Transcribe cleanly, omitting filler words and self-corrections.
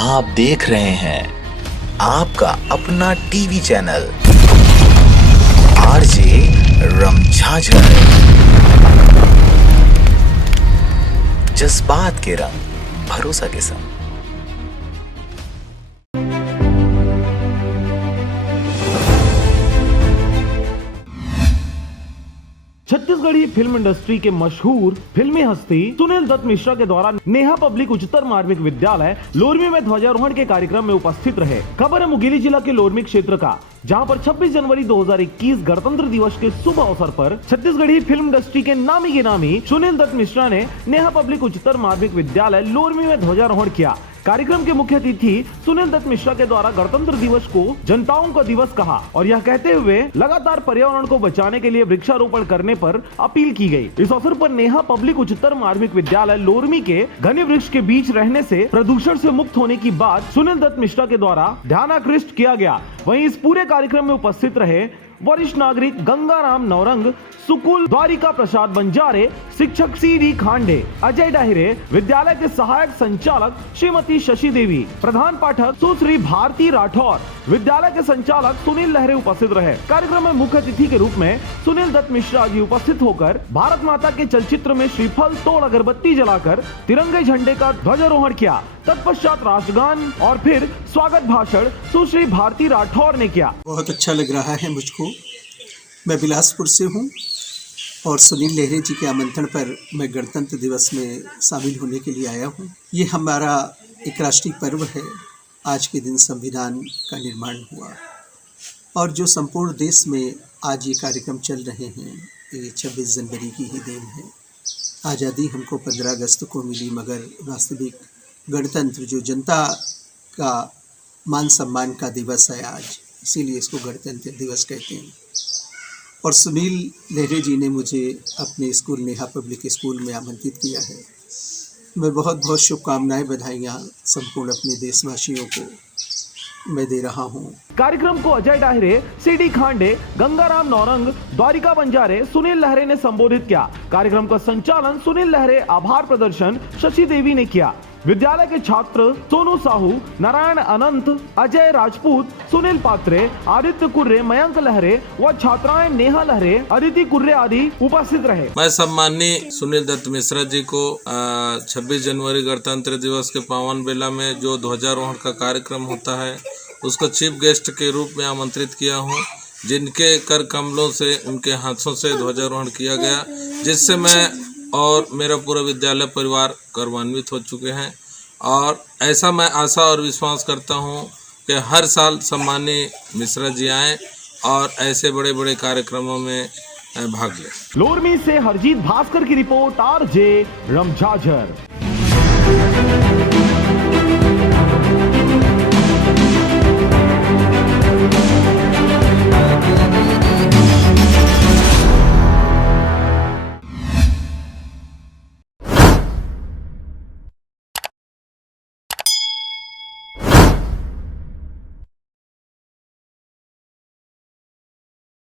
आप देख रहे हैं आपका अपना टीवी चैनल आरजे रमझाझर, जज्बात के रंग भरोसा के संग। छत्तीसगढ़ी फिल्म इंडस्ट्री के मशहूर फिल्मी हस्ती सुनील दत्त मिश्रा के द्वारा नेहा पब्लिक उच्चतर माध्यमिक विद्यालय लोरमी में ध्वजारोहण के कार्यक्रम में उपस्थित रहे। खबर है मुंगेली जिला के लोरमी क्षेत्र का, जहां पर 26 जनवरी 2021 गणतंत्र दिवस के शुभ अवसर पर छत्तीसगढ़ी फिल्म इंडस्ट्री के नामी गिनामी सुनील दत्त मिश्रा ने नेहा पब्लिक उच्चतर माध्यमिक विद्यालय लोरमी में ध्वजारोहण किया। कार्यक्रम के मुख्य अतिथि सुनील दत्त मिश्रा के द्वारा गणतंत्र दिवस को जनताओं का दिवस कहा और यह कहते हुए लगातार पर्यावरण को बचाने के लिए वृक्षारोपण करने पर अपील की गई। इस अवसर पर नेहा पब्लिक उच्चतर माध्यमिक विद्यालय लोरमी के घने वृक्ष के बीच रहने से प्रदूषण से मुक्त होने की बात सुनील दत्त मिश्रा के द्वारा ध्यानाकृष्ट किया गया। वहीं इस पूरे कार्यक्रम में उपस्थित रहे वरिष्ठ नागरिक गंगाराम नौरंग, सुकुल द्वारिका प्रसाद बंजारे, शिक्षक सीडी खांडे, अजय डाहिरे, विद्यालय के सहायक संचालक श्रीमती शशि देवी, प्रधान पाठक सुश्री भारती राठौर, विद्यालय के संचालक सुनील लहरे उपस्थित रहे। कार्यक्रम में मुख्य अतिथि के रूप में सुनील दत्त मिश्रा जी उपस्थित होकर भारत माता के चलचित्र में श्रीफल तोड़ अगरबत्ती जलाकर तिरंगे झंडे का ध्वजारोहण किया। तत्पश्चात राष्ट्रगान और फिर स्वागत भाषण सुश्री भारती राठौर ने किया। बहुत अच्छा लग रहा है मुझको। मैं बिलासपुर से हूँ और सुनील लहरे जी के आमंत्रण पर मैं गणतंत्र दिवस में शामिल होने के लिए आया हूँ। ये हमारा एक राष्ट्रीय पर्व है। आज के दिन संविधान का निर्माण हुआ और जो संपूर्ण देश में आज ये कार्यक्रम चल रहे हैं, ये 26 जनवरी की ही देन है। आज़ादी हमको 15 अगस्त को मिली, मगर वास्तविक गणतंत्र जो जनता का मान सम्मान का दिवस है आज, इसीलिए इसको गणतंत्र दिवस कहते हैं। और सुनील लहरे जी ने मुझे अपने स्कूल नेहा पब्लिक स्कूल में आमंत्रित किया है। मैं बहुत बहुत शुभकामनाएं, बधाइयाँ संपूर्ण अपने देशवासियों को मैं दे रहा हूँ। कार्यक्रम को अजय डाहिरे, सीडी खांडे, गंगाराम नौरंग, द्वारिका बंजारे, सुनील लहरे ने संबोधित किया। कार्यक्रम का संचालन सुनील लहरे, आभार प्रदर्शन शशि देवी ने किया। विद्यालय के छात्र सोनू साहू, नारायण अनंत, अजय राजपूत, सुनील पात्रे, आदित्य कुर्रे, मयंक लहरे व छात्राएं नेहा लहरे, अदिति कुर्रे आदि उपस्थित रहे। मैं सम्माननीय सुनील दत्त मिश्रा जी को 26 जनवरी गणतंत्र दिवस के पावन बेला में जो ध्वजारोहण का कार्यक्रम होता है, उसको चीफ गेस्ट के रूप में आमंत्रित किया हूँ, जिनके कर कमलों से, उनके हाथों से ध्वजारोहण किया गया, जिससे मैं और मेरा पूरा विद्यालय परिवार गौरवान्वित हो चुके हैं। और ऐसा मैं आशा और विश्वास करता हूं कि हर साल सम्माननीय मिश्रा जी आएँ और ऐसे बड़े बड़े कार्यक्रमों में भाग लें। लोरमी से हरजीत भास्कर की रिपोर्ट, आरजे रमझाझर।